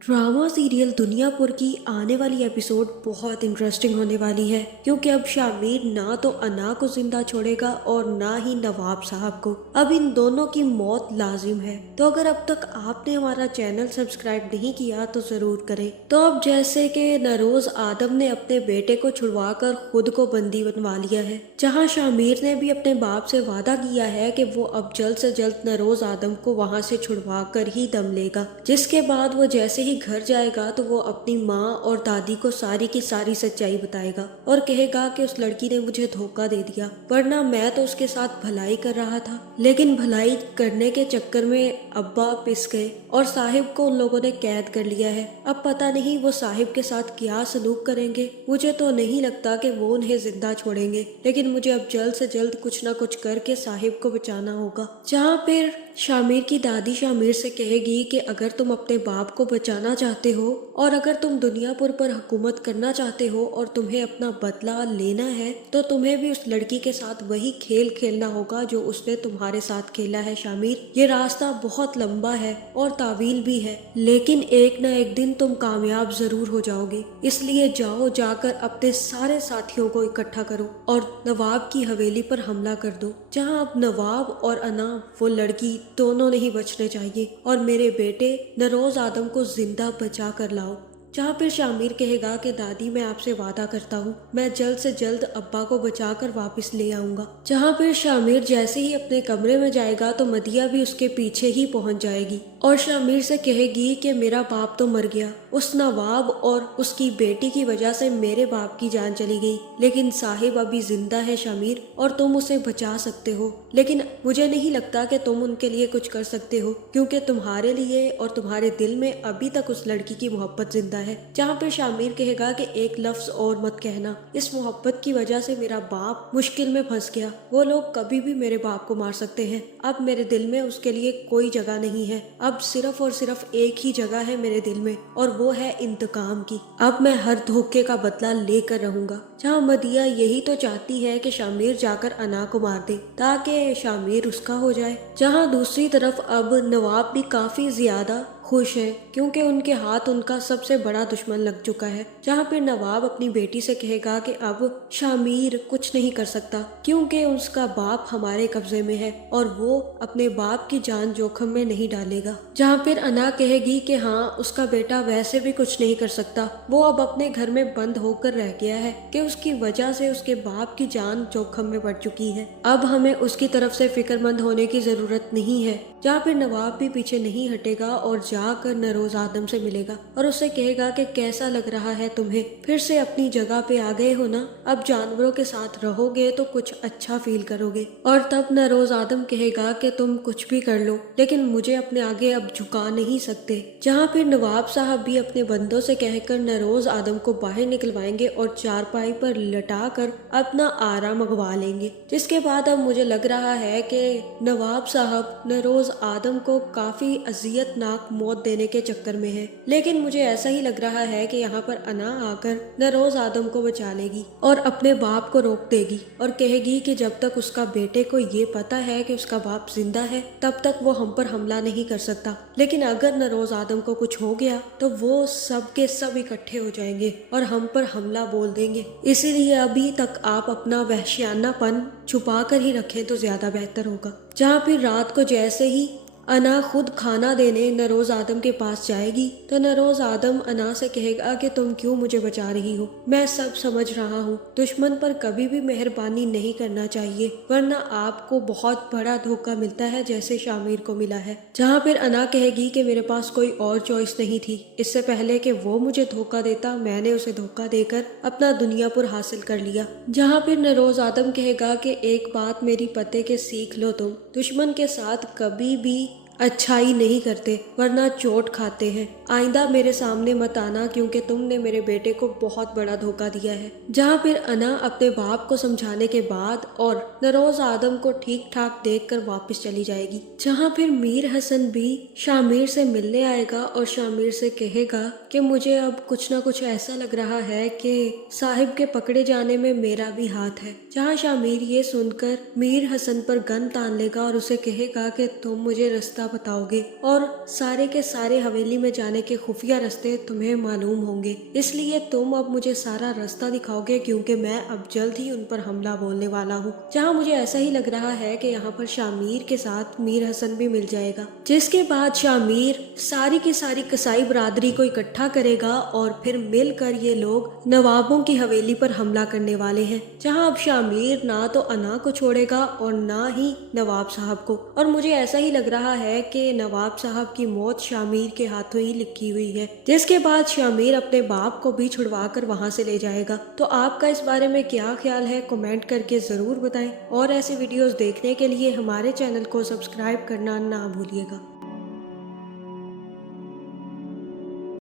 Drama serial Duniyapur की आने वाली एपिसोड बहुत इंटरेस्टिंग होने वाली है क्योंकि अब शामिर ना तो अना को जिंदा छोड़ेगा और ना ही नवाब साहब को। अब इन दोनों की मौत लाजिम है। तो अगर अब तक आपने हमारा चैनल सब्सक्राइब नहीं किया तो जरूर करें। तो अब जैसे कि नरोज आदम ने अपने बेटे को छुड़वा कर खुद को बंदी बनवा लिया है, जहां शामिर ने भी अपने बाप से वादा किया है कि वो अब जल्द से जल्द नरोज आदम को वहां से छुड़वा कर ही दम लेगा। जिसके बाद वो जैसे ही घर जाएगा तो वो अपनी माँ और दादी को सारी की सारी सच्चाई बताएगा और कहेगा कि उस लड़की ने मुझे धोखा दे दिया, वरना मैं तो उसके साथ भलाई कर रहा था। लेकिन भलाई करने के चक्कर में अब्बा पिस गए और साहिब को उन लोगों ने कैद कर लिया है। अब पता नहीं वो साहिब के साथ क्या सलूक करेंगे। मुझे तो नहीं लगता कि वो उन्हें जिंदा छोड़ेंगे, लेकिन मुझे अब जल्द से जल्द कुछ ना कुछ करके साहिब को बचाना होगा। जहाँ फिर शामिर की दादी शामिर से कहेगी कि अगर तुम अपने बाप को बचाना चाहते हो और अगर तुम दुनियापुर पर हुकूमत करना चाहते हो और तुम्हें अपना बदला लेना है तो तुम्हें भी उस लड़की के साथ वही खेल खेलना होगा जो उसने तुम्हारे साथ खेला है। शामिर, ये रास्ता बहुत लंबा है और तावील भी है, लेकिन एक न एक दिन तुम कामयाब जरूर हो जाओगे। इसलिए जाओ, जाकर अपने सारे साथियों को इकट्ठा करो और नवाब की हवेली पर हमला कर दो। जहाँ अब नवाब और अना, वो लड़की, दोनों नहीं बचने चाहिए और मेरे बेटे नरोज आदम को जिंदा बचा कर लाओ। जहाँ फिर शामिर कहेगा कि दादी, मैं आपसे वादा करता हूँ मैं जल्द से जल्द अब्बा को बचाकर वापस ले आऊंगा। जहाँ फिर शामिर जैसे ही अपने कमरे में जाएगा तो मदिया भी उसके पीछे ही पहुँच जाएगी और शामिर से कहेगी कि मेरा बाप तो मर गया, उस नवाब और उसकी बेटी की वजह से मेरे बाप की जान चली गई, लेकिन साहिब अभी जिंदा है शामिर और तुम उसे बचा सकते हो। लेकिन मुझे नहीं लगता कि तुम उनके लिए कुछ कर सकते हो, क्योंकि तुम्हारे लिए और तुम्हारे दिल में अभी तक उस लड़की की मोहब्बत जिंदा है। जहाँ पे शामिर कहेगा कि एक लफ्ज और मत कहना, इस मोहब्बत की वजह से मेरा बाप मुश्किल में फंस गया। वो लोग कभी भी मेरे बाप को मार सकते हैं। अब मेरे दिल में उसके लिए कोई जगह नहीं है। अब सिर्फ और सिर्फ एक ही जगह है मेरे दिल में और वो है इंतकाम की। अब मैं हर धोखे का बदला लेकर रहूंगा। जहाँ मदिया यही तो चाहती है कि शामिर जाकर अना को मार दे ताकि शामिर उसका हो जाए। जहाँ दूसरी तरफ अब नवाब भी काफी ज्यादा खुश है क्योंकि उनके हाथ उनका सबसे बड़ा दुश्मन लग चुका है। जहाँ पे नवाब अपनी बेटी से कहेगा कि अब शामिर कुछ नहीं कर सकता क्योंकि उसका बाप हमारे कब्जे में है और वो अपने बाप की जान जोखिम में नहीं डालेगा। जहाँ फिर अना कहेगी कि हाँ, उसका बेटा वैसे भी कुछ नहीं कर सकता, वो अब अपने घर में बंद होकर रह गया है कि उसकी वजह से उसके बाप की जान जोखिम में पड़ चुकी है। अब हमें उसकी तरफ से फिक्रमंद होने की जरूरत नहीं है। जहाँ फिर नवाब भी पीछे नहीं हटेगा और जाकर नरोज आदम से मिलेगा और उससे कहेगा कि कैसा लग रहा है तुम्हें, फिर से अपनी जगह पे आ गए हो ना, अब जानवरों के साथ रहोगे तो कुछ अच्छा फील करोगे। और तब नरोज आदम कहेगा कि तुम कुछ भी कर लो लेकिन मुझे अपने आगे अब झुका नहीं सकते। जहाँ फिर नवाब साहब भी अपने बंदों से कहकर नरोज आदम को बाहर निकलवाएंगे और चारपाई पर लटा कर अपना आरा मंगवा लेंगे। जिसके बाद अब मुझे लग रहा है कि नवाब साहब नरोज आदम को काफी अजियतनाक मौत देने के चक्कर में है, लेकिन मुझे ऐसा ही लग रहा है कि यहाँ पर अना आकर नरोज आदम को बचा लेगी और अपने बाप को रोक देगी और कहेगी कि जब तक उसका बेटे को ये पता है कि उसका बाप जिंदा है तब तक वो हम पर हमला नहीं कर सकता। लेकिन अगर नरोज आदम को कुछ हो गया तो वो सब के सब इकट्ठे हो जाएंगे और हम पर हमला बोल देंगे। इसीलिए अभी तक आप अपना वहशियानापन छुपा कर ही रखें तो ज्यादा बेहतर होगा। जहाँ फिर रात को जैसे ही अना खुद खाना देने नरोज आदम के पास जाएगी तो नरोज आदम अना से कहेगा कि तुम क्यों मुझे बचा रही हो, मैं सब समझ रहा हूँ, दुश्मन पर कभी भी मेहरबानी नहीं करना चाहिए वरना आपको बहुत बड़ा धोखा मिलता है जैसे शामिर को मिला है। जहाँ फिर अना कहेगी कि मेरे पास कोई और चॉइस नहीं थी, इससे पहले कि वो मुझे धोखा देता मैंने उसे धोखा देकर अपना दुनियापुर हासिल कर लिया। जहाँ फिर नरोज आदम कहेगा कि एक बात मेरी पते के सीख लो, तुम दुश्मन के साथ कभी भी अच्छाई नहीं करते वरना चोट खाते हैं। आइंदा मेरे सामने मत आना क्योंकि तुमने मेरे बेटे को बहुत बड़ा धोखा दिया है। जहाँ फिर अना अपने बाप को समझाने के बाद और नरोज आदम को ठीक ठाक देखकर वापस चली जाएगी। जहाँ फिर मीर हसन भी शामिर से मिलने आएगा और शामिर से कहेगा कि मुझे अब कुछ ना कुछ ऐसा लग रहा है कि साहिब के पकड़े जाने में मेरा भी हाथ है। जहाँ शामिर ये सुनकर मीर हसन पर गन तान लेगा और उसे कहेगा कि तुम मुझे रास्ता बताओगे और सारे के सारे हवेली में जाने जाने के खुफिया रास्ते तुम्हें मालूम होंगे, इसलिए तुम अब मुझे सारा रास्ता दिखाओगे क्योंकि मैं अब जल्द ही उन पर हमला बोलने वाला हूँ। जहाँ मुझे ऐसा ही लग रहा है कि यहाँ पर शामिर के साथ मीर हसन भी मिल जाएगा, जिसके बाद शामिर सारी की सारी कसाई बरादरी को इकट्ठा करेगा और फिर मिलकर ये लोग नवाबों की हवेली पर हमला करने वाले हैं, जहाँ अब शामिर ना तो अना को छोड़ेगा और ना ही नवाब साहब को। और मुझे ऐसा ही लग रहा है कि नवाब साहब की मौत शामिर के हाथों ही लिखी हुई है, जिसके बाद शामिर अपने बाप को भी छुड़वा कर वहां से ले जाएगा। तो आपका इस बारे में क्या ख्याल है, कमेंट करके जरूर बताएं और ऐसे वीडियोस देखने के लिए हमारे चैनल को सब्सक्राइब करना ना भूलिएगा।